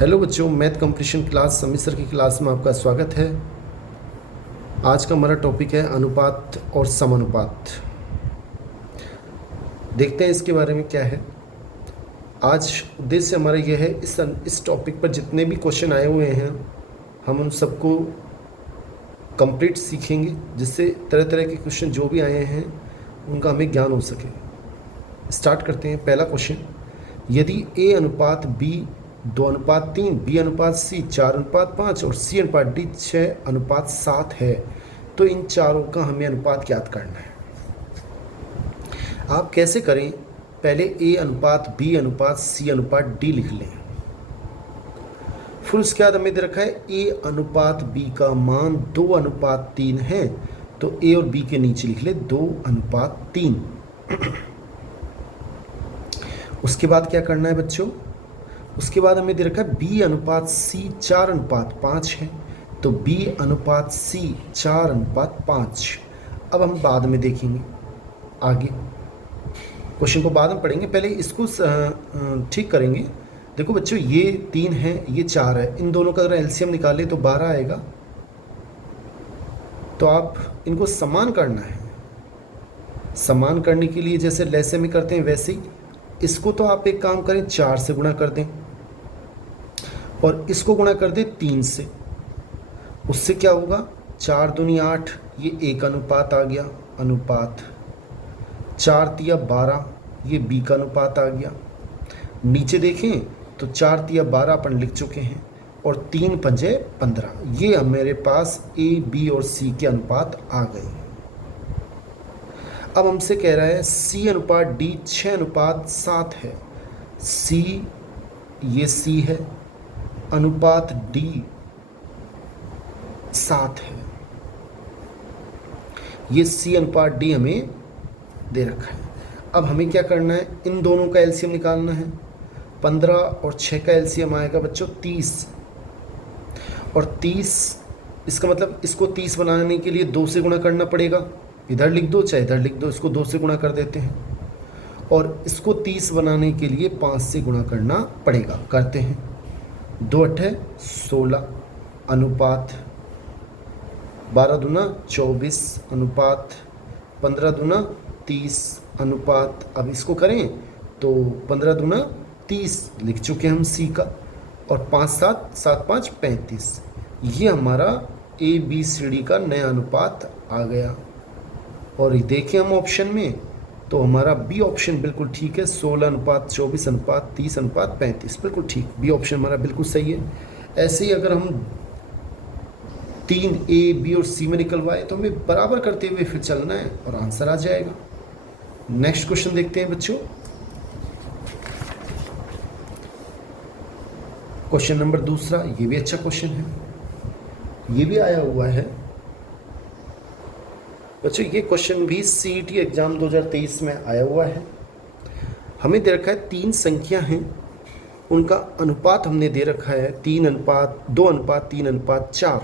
Hello बच्चों, math competition class Sameer sir की class में आपका स्वागत है। आज का हमारा टॉपिक है अनुपात और समानुपात। देखते हैं इसके बारे में क्या है। आज उद्देश्य हमारा यह है इस टॉपिक पर जितने भी क्वेश्चन आए हुए हैं हम उन सबको कंप्लीट सीखेंगे, जिससे तरह तरह के क्वेश्चन जो भी आए हैं उनका हमें ज्ञान हो सके। स्टार्ट करते हैं। पहला क्वेश्चन, यदि A अनुपात B 2:3, B अनुपात C 4:5 और C अनुपात D 6:7 है तो इन चारों का हमें अनुपात ज्ञात करना है। आप कैसे करें? पहले A अनुपात B अनुपात C अनुपात D लिख लें। फिर उसके बाद हमें दे रखा है A अनुपात B का मान 2:3 है तो A और B के नीचे लिख ले 2:3। उसके बाद क्या करना है बच्चों? उसके बाद हमें दे रखा है B अनुपात C 4:5 है तो B अनुपात C 4:5। अब हम बाद में देखेंगे, आगे क्वेश्चन को बाद में पढ़ेंगे, पहले इसको ठीक करेंगे। देखो बच्चों, ये 3 है, ये 4 है, इन दोनों का अगर एलसीएम निकाले तो 12 आएगा। तो आप इनको समान करना है। समान करने के लिए जैसे लैसे में करते हैं वैसे ही इसको तो आप एक काम करें, 4 से गुणा कर दें और इसको गुणा कर दें 3 से। उससे क्या होगा? 4 दूनी 8, ये 1 अनुपात आ गया अनुपात। 4 तिया 12, ये B का अनुपात आ गया। नीचे देखें तो 4 तिया 12 अपन लिख चुके हैं और 3 पंजे 15, ये मेरे पास A, B और C के अनुपात आ गए। अब हमसे कह रहा है C अनुपात D 6:7 है। C, ये C है, अनुपात D 7 है। ये C अनुपात D हमें दे रखा है। अब हमें क्या करना है? इन दोनों का एलसीएम निकालना है। 15 और 6 का एलसीएम आएगा बच्चों 30 और 30, इसका मतलब इसको 30 बनाने के लिए 2 से गुणा करना पड़ेगा। इधर लिख दो चाहे इधर लिख दो, इसको 2 से गुणा कर देते हैं। और इसको 30 बनाने के लिए 5 से गुणा करना पड़ेगा। करते हैं। 2 8 16 अनुपात 12 दूना 24 अनुपात 15 दूना 30 अनुपात। अब इसको करें तो 15 दूना 30 लिख चुके हम C का, और 5 7 7 5 35। ये हमारा ABCD का नया अनुपात आ गया। और देखें हम ऑप्शन में तो हमारा B ऑप्शन बिल्कुल ठीक है, 16:24:30:35, बिल्कुल ठीक। B ऑप्शन हमारा बिल्कुल सही है। ऐसे ही अगर हम 3 A, B और C में निकलवाए तो हमें बराबर करते हुए फिर चलना है और आंसर आ जाएगा। नेक्स्ट क्वेश्चन देखते हैं बच्चों। क्वेश्चन नंबर दूसरा, ये भी अच्छा क्वेश्चन है, ये भी आया हुआ है बच्चों। ये क्वेश्चन भी CET एग्जाम 2023 में आया हुआ है। हमें दे रखा है 3 संख्या हैं, उनका अनुपात हमने दे रखा है 2:3:4।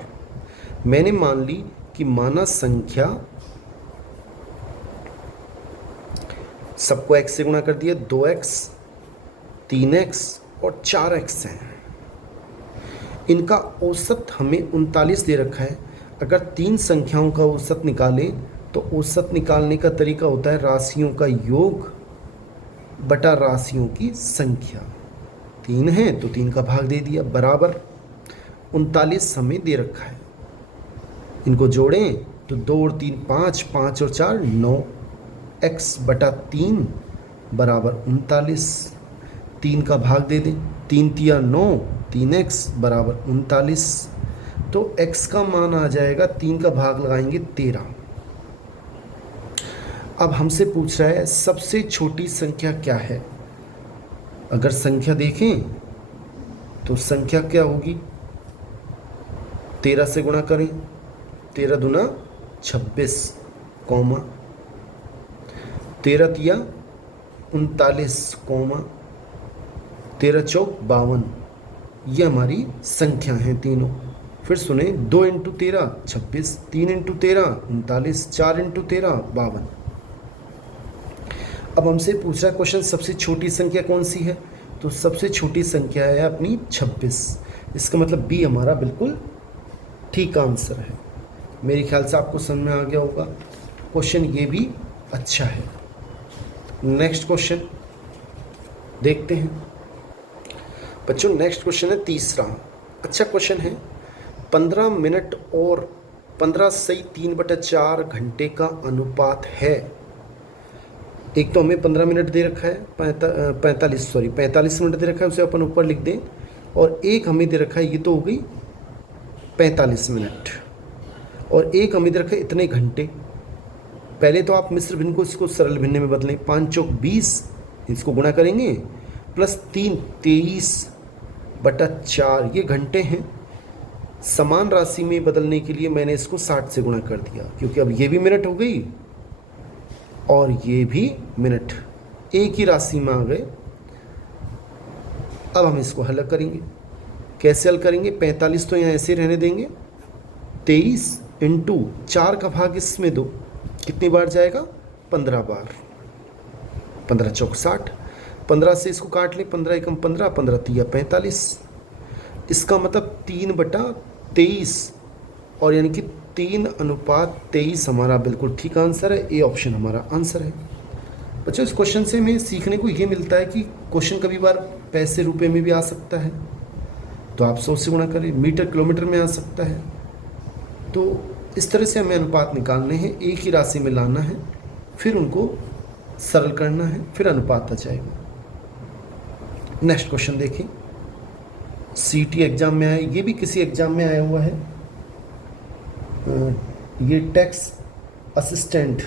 मैंने मान ली कि माना संख्या, सबको x से गुणा कर दिया, 2x 3x और 4x हैं। इनका औसत हमें 39 दे रखा है। अगर 3 संख्याओं का औसत निकालें तो औसत निकालने का तरीका होता है राशियों का योग बटा राशियों की संख्या। 3 है तो 3 का भाग दे दिया, बराबर 39 हमें दे रखा है। इनको जोड़ें तो 2 और 3 5, 5 और 4 9, x बटा 3 बराबर 39। 3 का भाग दे दें, 3 तिया 9, 3x बराबर 39। तो x का मान आ जाएगा, 3 का भाग लगाएंगे 13। अब हमसे पूछ रहा है सबसे छोटी संख्या क्या है। अगर संख्या देखें तो संख्या क्या होगी? 13 से गुणा करें, 13 दूना 26, 13 तिया 39, 13 चौक 52। ये हमारी संख्या हैं तीनों। फिर सुने, 2 × 13 26, 3 × 13 39, 4 × 13 52। अब हमसे पूछ रहा है क्वेश्चन सबसे छोटी संख्या कौन सी है। तो सबसे छोटी संख्या है अपनी 26। इसका मतलब बी हमारा बिल्कुल ठीक आंसर है। मेरे ख्याल से आपको समझ में आ गया होगा। क्वेश्चन ये भी अच्छा है। नेक्स्ट क्वेश्चन देखते हैं बच्चों। नेक्स्ट क्वेश्चन है तीसरा। अच्छा क्वेश्चन है। 15 मिनट और 15 सही 3/4 घंटे का अनुपात है। एक तो हमें 15 मिनट दे रखा है, 45 मिनट दे रखा है, उसे अपन ऊपर लिख दें। और एक हमें दे रखा है, ये तो हो गई 45 मिनट, और एक हमें दे रखा है इतने घंटे। पहले तो आप मिश्र भिन्न को इसको सरल भिन्न में बदलें। 5 चौक 20, इसको गुणा करेंगे, प्लस 3 23/4 ये घंटे हैं। समान राशि में बदलने के लिए मैंने इसको 60 से गुणा कर दिया, क्योंकि अब ये भी मिनट हो गई और ये भी मिनट एक ही राशि में आ गए। अब हम इसको हल करेंगे। कैसे हल करेंगे? 45 तो यहाँ ऐसे रहने देंगे। 23 इंटू 4 का भाग इसमें 2, कितनी बार जाएगा? 15 बार। 15 चौक 60, 15 से इसको काट ले, 15 एकम 15, 15 तिया 45। इसका मतलब 3/23, और यानी कि 3:23 हमारा बिल्कुल ठीक आंसर है। ए ऑप्शन हमारा आंसर है। बच्चों इस क्वेश्चन से हमें सीखने को ये मिलता है कि क्वेश्चन कभी बार पैसे रुपए में भी आ सकता है, तो आप 100 से गुणा करें। मीटर किलोमीटर में आ सकता है। तो इस तरह से हमें अनुपात निकालने हैं, एक ही राशि में लाना है, फिर उनको सरल करना है, फिर अनुपात आ जाएगा। नेक्स्ट क्वेश्चन देखें। सीटी एग्जाम में आया, ये भी किसी एग्जाम में आया हुआ है। ये टैक्स असिस्टेंट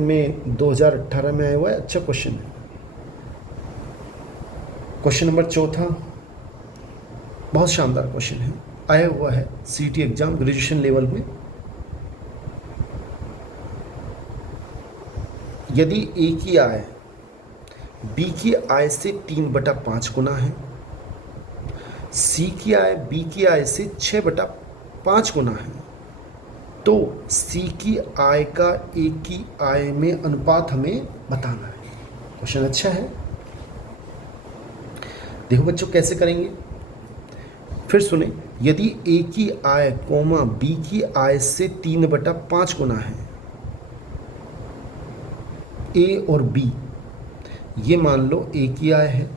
में 2018 में आया हुआ है। अच्छा क्वेश्चन है। क्वेश्चन नंबर 4 बहुत शानदार क्वेश्चन है, आया हुआ है सीटी एग्जाम ग्रेजुएशन लेवल में। यदि ए की आय बी की आय से 3/5 गुना है, सी की आय बी की आय से 6/5 गुना है, तो सी की आय का ए की आय में अनुपात हमें बताना है। क्वेश्चन अच्छा है। देखो बच्चों कैसे करेंगे, फिर सुने। यदि ए की आय कोमा बी की आय से 3/5 गुना है, ए और बी, ये मान लो ए की आय है,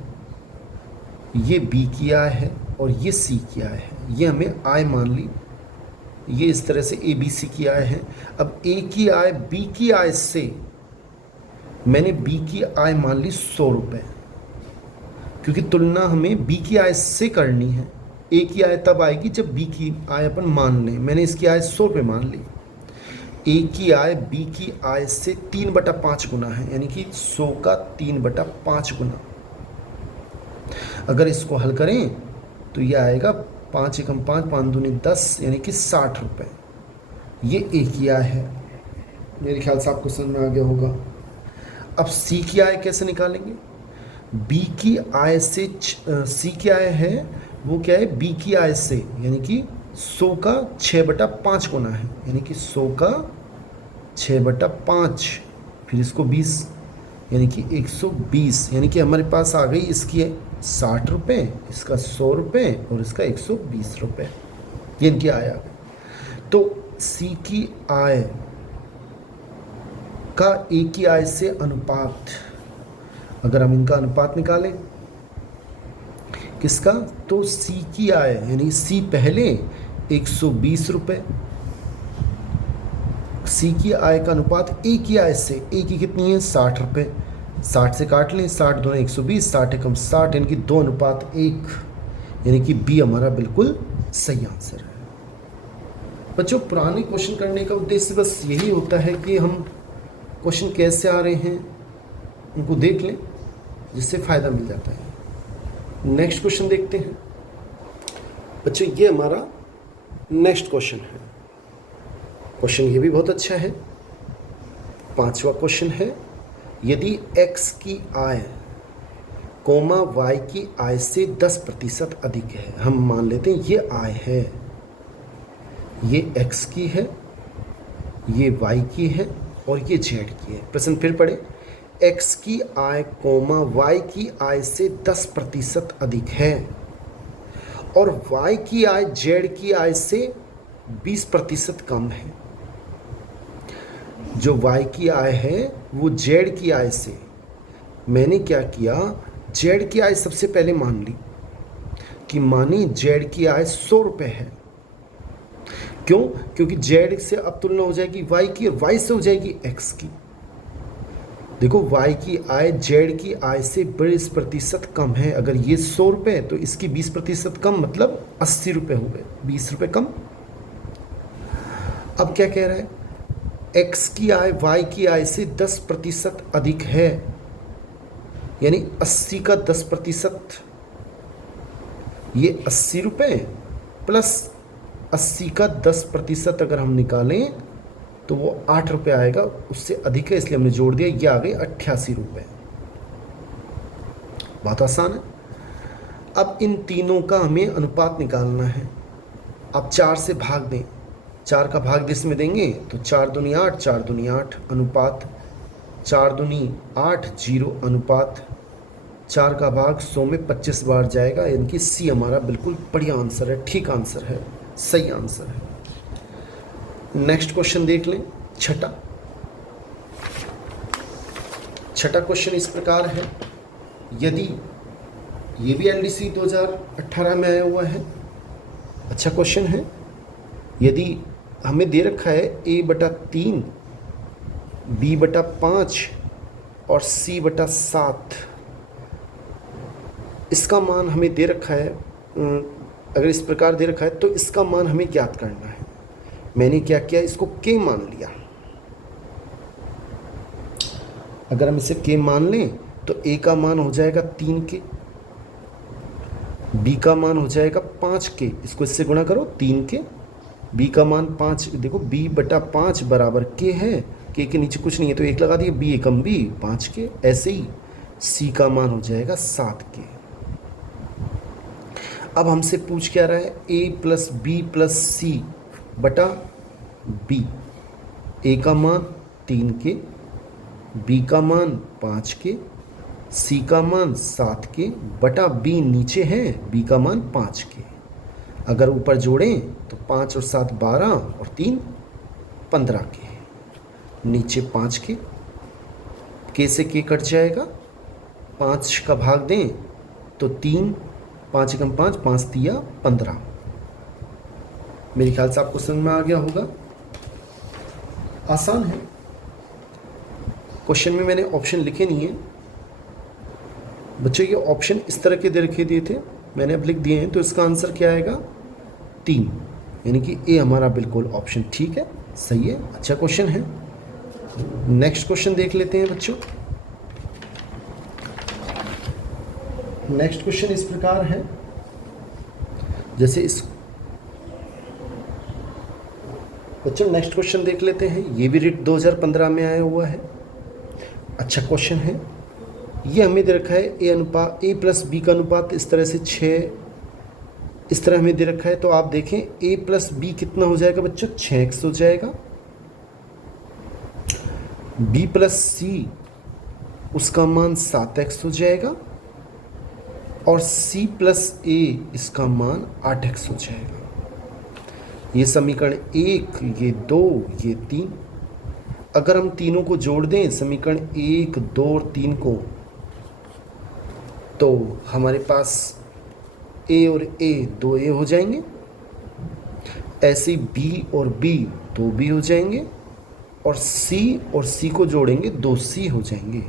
ये बी की आय है, और ये सी की आय है। ये हमें आय मान ली। ये इस तरह से ए बी सी की आय है। अब ए की आय बी की आय से, मैंने बी की आय मान ली 100 रुपये, क्योंकि तुलना हमें बी की आय से करनी है। ए की आय तब आएगी जब बी की आय अपन मान लें। मैंने इसकी आय 100 रुपये मान ली। ए की आय बी की आय से 3/5 गुना है, यानी कि 100 का 3/5 गुना। अगर इसको हल करें तो ये आएगा 5 एकम 5, 5 दूनी 10, यानी कि 60 रुपये। ये ए की आय है। मेरे ख्याल से आपको समझ में आ गया होगा। अब सी की आय कैसे निकालेंगे? बी की आय से सी की आय है वो क्या है? बी की आय से, यानी कि 100 का 6/5 गुना है, यानी कि 100 का 6/5, फिर इसको 20, यानी कि 120, यानी कि हमारे पास आ गई इसकी 60 रुपये, इसका 100 रुपये और इसका 120 रुपये। ये इनकी आय आ गई। तो सी की आय का ए की आय से अनुपात, अगर हम इनका अनुपात निकालें किसका, तो सी की आय यानी सी पहले 120 रुपये, सी की आय का अनुपात ए की आय से, ए की कितनी है? 60 रुपये। 60 से काट लें, 60 दूनी 120, 60 एकम 60, यानी कि 2:1, यानी कि बी हमारा बिल्कुल सही आंसर है। बच्चों पुराने क्वेश्चन करने का उद्देश्य बस यही होता है कि हम क्वेश्चन कैसे आ रहे हैं उनको देख लें, जिससे फ़ायदा मिल जाता है। नेक्स्ट क्वेश्चन देखते हैं बच्चों। ये हमारा नेक्स्ट क्वेश्चन है। क्वेश्चन ये भी बहुत अच्छा है। 5वां क्वेश्चन है। यदि x की आय कोमा y की आय से 10% अधिक है, हम मान लेते हैं ये आय है, ये x की है, ये y की है और ये z की है। प्रश्न फिर पढ़े। x की आय कोमा y की आय से 10% अधिक है और y की आय z की आय से 20% कम है। जो y की आय है वो z की आय से, मैंने क्या किया, z की आय सबसे पहले मान ली कि मानी z की आय 100 रुपये है। क्यों? क्योंकि z से अब तुलना हो जाएगी y की और y से हो जाएगी x की। देखो y की आय z की आय से 20% कम है। अगर ये 100 रुपये तो इसकी 20% कम, मतलब 80 रुपये हो गए, 20 रुपये कम। अब क्या कह रहा है, x की आय y की आय से 10% अधिक है, यानी 80 का 10%, ये 80 रुपये प्लस 80 का 10% अगर हम निकालें तो वो 8 रुपये आएगा, उससे अधिक है इसलिए हमने जोड़ दिया, ये आ गए 88 रुपये। बहुत आसान है। अब इन तीनों का हमें अनुपात निकालना है। आप 4 से भाग दें, 4 का भाग इसमें देंगे तो 4 दूनी 8, 4 दूनी 8 अनुपात 4 दूनी 8, 0 अनुपात 4 का भाग 100 में 25 बार जाएगा, यानी कि सी हमारा बिल्कुल बढ़िया आंसर है, ठीक आंसर है, सही आंसर है। नेक्स्ट क्वेश्चन देख लें, छठा क्वेश्चन इस प्रकार है, यदि ये भी एनडीसी 2018 में आया हुआ है, अच्छा क्वेश्चन है। यदि हमें दे रखा है a/3, b/5 और c/7, इसका मान हमें दे रखा है, अगर इस प्रकार दे रखा है तो इसका मान हमें ज्ञात करना है। मैंने क्या किया, इसको k मान लिया। अगर हम इसे k मान लें तो a का मान हो जाएगा 3k, b का मान हो जाएगा 5k, इसको इससे गुणा करो 3k, b का मान 5, देखो b/5 बराबर k है, k के नीचे कुछ नहीं है तो 1 लगा दिए, b एकम b 5k। ऐसे ही c का मान हो जाएगा 7k। अब हमसे पूछ क्या रहा है, a plus b plus c बटा b, a का मान 3k, b का मान 5k, c का मान 7k बटा b नीचे है, b का मान 5k। अगर ऊपर जोड़ें तो 5 और 7 12 और 3 15k, नीचे 5k, k से k कट जाएगा, 5 का भाग दें तो 3, 5 एकम 5, 5 तिया 15। मेरे ख्याल से आपको समझ में आ गया होगा, आसान है। क्वेश्चन में मैंने ऑप्शन लिखे नहीं है बच्चों, ये ऑप्शन इस तरह के दे रखे दिए थे, मैंने अब लिख दिए हैं, तो इसका आंसर क्या आएगा 3, यानी कि ए हमारा बिल्कुल ऑप्शन ठीक है, सही है, अच्छा क्वेश्चन है। नेक्स्ट क्वेश्चन देख लेते हैं बच्चों। नेक्स्ट क्वेश्चन इस प्रकार है, जैसे इस बच्चों नेक्स्ट क्वेश्चन देख लेते हैं, ये भी रिट 2015 में आया हुआ है, अच्छा क्वेश्चन है। ये हमें दे रखा है a प्लस b का अनुपात इस तरह से 6, इस तरह हमें दे रखा है, तो आप देखें a प्लस b कितना हो जाएगा बच्चों, 6x हो जाएगा। b प्लस c उसका मान 7x हो जाएगा और c प्लस a इसका मान 8x हो जाएगा। ये समीकरण 1, ये 2, ये 3, अगर हम तीनों को जोड़ दें समीकरण 1, 2 और 3 को, तो हमारे पास a और a 2a हो जाएंगे, ऐसे b और b 2b हो जाएंगे और c को जोड़ेंगे 2c हो जाएंगे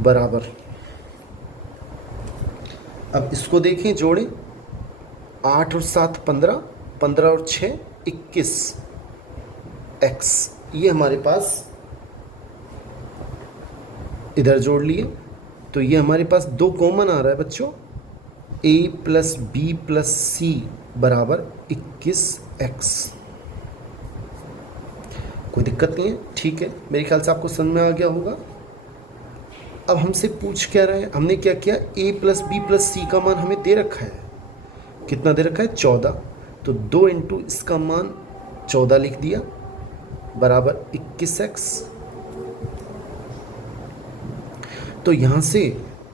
बराबर। अब इसको देखें जोड़ें, 8 और 7 15, 15 और 6 21 x, ये हमारे पास इधर जोड़ लिए तो ये हमारे पास 2 कॉमन आ रहा है बच्चों, a plus b plus c बराबर 21x। कोई दिक्कत नहीं है, ठीक है, मेरे ख्याल से आपको समझ में आ गया होगा। अब हमसे पूछ क्या रहा है, हमने क्या किया, a plus b plus c का मान हमें दे रखा है, कितना दे रखा है 14, तो 2 इंटू इसका मान 14 लिख दिया बराबर 21x तो यहाँ से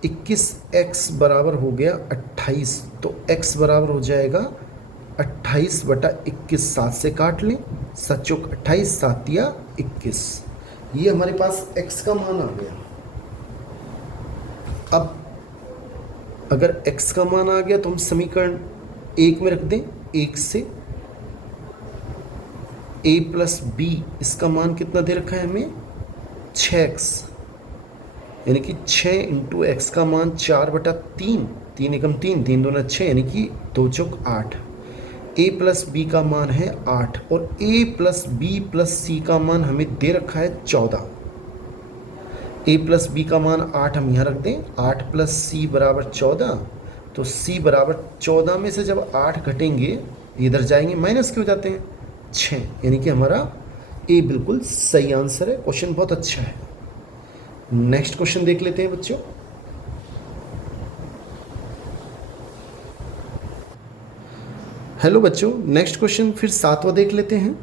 21x बराबर हो गया 28, तो x बराबर हो जाएगा 28/21। 7 से काट लें, 7 चौक 28, 7 या 21। ये हमारे पास x का मान आ गया। अब अगर x का मान आ गया तो हम समीकरण 1 में रख दें। 1 से a प्लस b, इसका मान कितना दे रखा है हमें? 6x, यानी कि 6 इंटू एक्स का मान 4/3, 3 एकम 3, 3 दूना 6, यानी कि 2 चौक 8। a प्लस बी का मान है 8 और a प्लस बी प्लस सी का मान हमें दे रखा है 14। a प्लस बी का मान 8 हम यहाँ रख दें। 8 प्लस सी बराबर 14, तो c बराबर 14 में से जब 8 घटेंगे इधर जाएंगे माइनस क्यों जाते हैं? 6, यानी कि हमारा a बिल्कुल सही आंसर है। क्वेश्चन बहुत अच्छा है। नेक्स्ट क्वेश्चन देख लेते हैं बच्चों। हेलो बच्चों, नेक्स्ट क्वेश्चन फिर 7वां देख लेते हैं।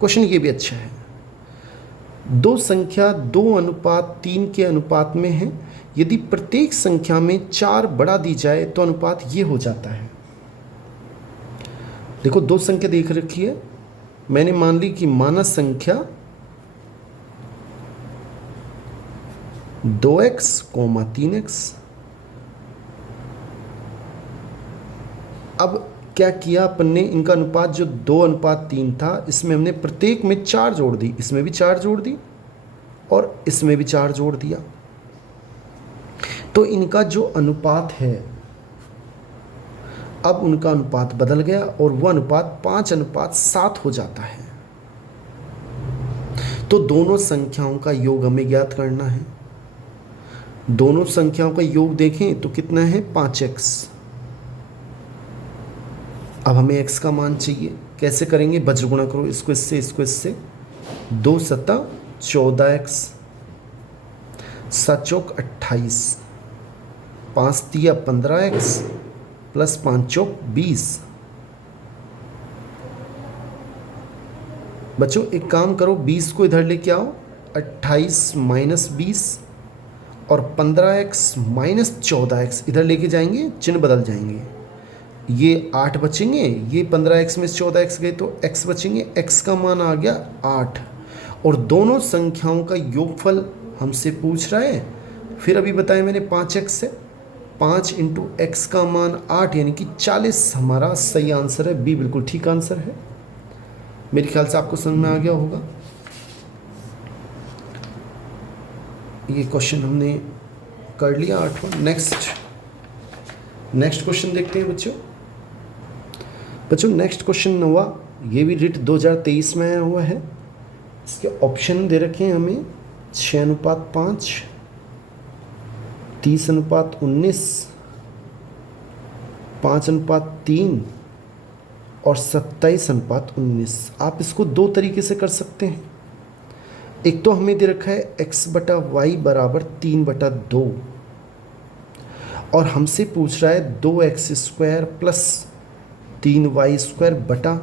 क्वेश्चन ये भी अच्छा है। दो संख्या 2:3 के अनुपात में है। यदि प्रत्येक संख्या में 4 बढ़ा दी जाए तो अनुपात ये हो जाता है। देखो, दो संख्या देख रखी है, मैंने मान ली कि मानस संख्या 2x, 3x। अब क्या किया अपन ने, इनका अनुपात जो 2:3 था, इसमें हमने प्रत्येक में 4 जोड़ दी, इसमें भी 4 जोड़ दी और इसमें भी 4 जोड़ दिया। तो इनका जो अनुपात है, अब उनका अनुपात बदल गया और वह अनुपात 5:7 हो जाता है। तो दोनों संख्याओं का योग हमें ज्ञात करना है। दोनों संख्याओं का योग देखें तो कितना है? 5x। अब हमें x का मान चाहिए, कैसे करेंगे? वज्र गुणा करो, इसको इससे, इसको इससे। 2 सत्ता 14x, 7 चौक 28, 5 तिया 15x प्लस 5 चौक 20। बच्चों एक काम करो, 20 को इधर लेके आओ, 28 माइनस 20 और 15x माइनस 14x इधर लेके जाएंगे, चिन्ह बदल जाएंगे। ये 8 बचेंगे, ये 15x में 14x गए तो x बचेंगे। x का मान आ गया 8 और दोनों संख्याओं का योगफल हमसे पूछ रहा है। फिर अभी बताया मैंने 5x से, 5 इंटू एक्स का मान 8, यानी कि 40 हमारा सही आंसर है। बी बिल्कुल ठीक आंसर है। मेरे ख्याल से आपको समझ में आ गया होगा। ये क्वेश्चन हमने कर लिया 8वां। नेक्स्ट क्वेश्चन देखते हैं बच्चों। नेक्स्ट क्वेश्चन 9वां, ये भी रिट 2023 में आया हुआ है। इसके ऑप्शन दे रखे हैं हमें 6:5, 30:19, 5:3 और 27:19। आप इसको दो तरीके से कर सकते हैं। एक तो हमें दे रखा है x/y बराबर 3/2 और हमसे पूछ रहा है 2x² प्लस 3y² बटा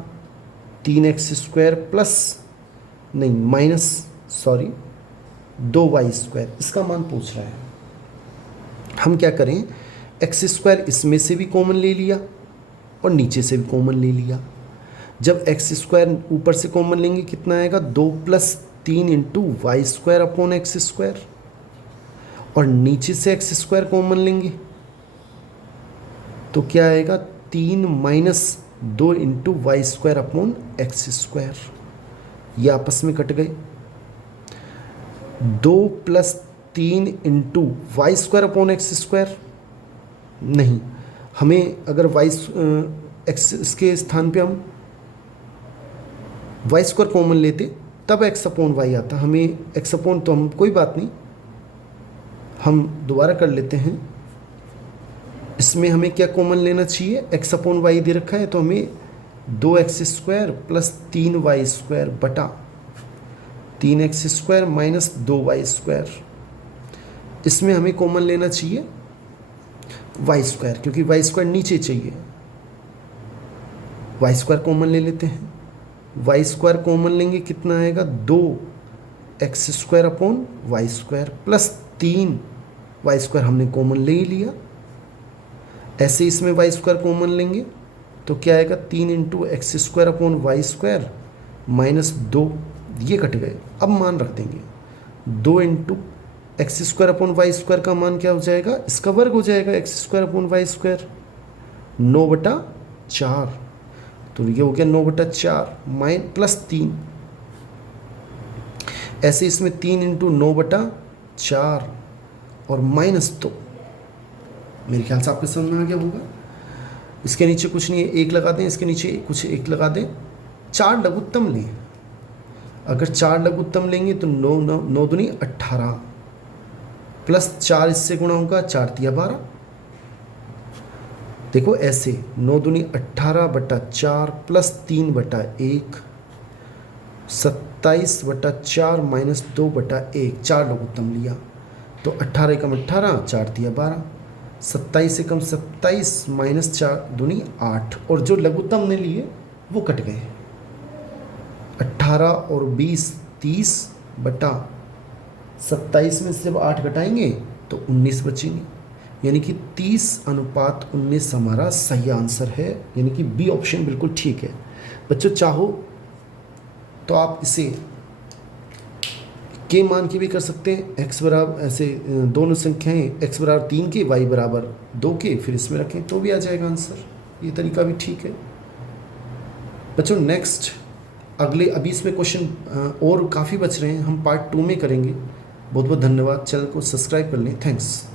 3x² प्लस माइनस 2y², इसका मान पूछ रहा है। हम क्या करें, x² इसमें से भी कॉमन ले लिया और नीचे से भी कॉमन ले लिया। जब x² ऊपर से कॉमन लेंगे कितना आएगा? 2 + 3 इंटू y² अपॉन x², और नीचे से x² कॉमन लेंगे तो क्या आएगा? 3 - 2 इंटू y² अपॉन x²। ये आपस में कट गए। 2 + 3 इंटू y² अपॉन x², नहीं, हमें अगर x इसके स्थान पे हम y² कॉमन लेते तब x अपॉन y आता। हमें x अपॉन, तो हम कोई बात नहीं, हम दोबारा कर लेते हैं। इसमें हमें क्या कॉमन लेना चाहिए? x अपॉन y दे रखा है तो हमें 2x² प्लस 3y² बटा 3x² माइनस 2y², इसमें हमें कॉमन लेना चाहिए y², क्योंकि y² नीचे चाहिए। y² कॉमन ले लेते हैं। y² कॉमन लेंगे कितना आएगा? 2x² upon y² plus 3 Y square हमने कॉमन ले ही लिया। ऐसे इसमें वाई स्क्वायर कॉमन लेंगे तो क्या आएगा, 3 into X square upon Y square minus 2, ये कट गए। अब मान रख देंगे 2 into X square upon Y square का मान क्या हो जाएगा, इसका वर्ग हो जाएगा, X square upon Y square 9/4। तो ये हो गया 9/4 प्लस 3। ऐसे इसमें 3 इंटू 9/4 और माइनस 2। मेरे ख्याल से आपके समझ में आ गया होगा। इसके नीचे कुछ नहीं है, एक लगा दें, इसके नीचे कुछ एक लगा दें। 4 लघुत्तम लें। अगर 4 लघुत्तम लेंगे तो 9 दूनी 18 प्लस 4 इससे गुणा होगा, 4 तिया 12। देखो ऐसे 9 दूनी 18/4 प्लस 3/1 27/4 माइनस 2/1, 4 लघुत्तम लिया तो 18 एकम 18, 4 तिया 12, 27 एकम 27 माइनस 4 दूनी 8। और जो लघुत्तम ने लिए वो कट गए। 18 और 20 30/27 में से जब 8 घटाएंगे तो 19 बचेंगे, यानी कि 30:19 हमारा सही आंसर है, यानी कि बी ऑप्शन बिल्कुल ठीक है। बच्चों चाहो तो आप इसे के मान की भी कर सकते हैं। एक्स बराबर ऐसे दोनों संख्याएं x बराबर 3 के y बराबर 2 के फिर इसमें रखें तो भी आ जाएगा आंसर। ये तरीका भी ठीक है। बच्चों नेक्स्ट अगले अभी इसमें क्वेश्चन और काफ़ी बच रहे हैं, हम पार्ट 2 में करेंगे। बहुत बहुत धन्यवाद। चैनल को सब्सक्राइब कर लें। थैंक्स।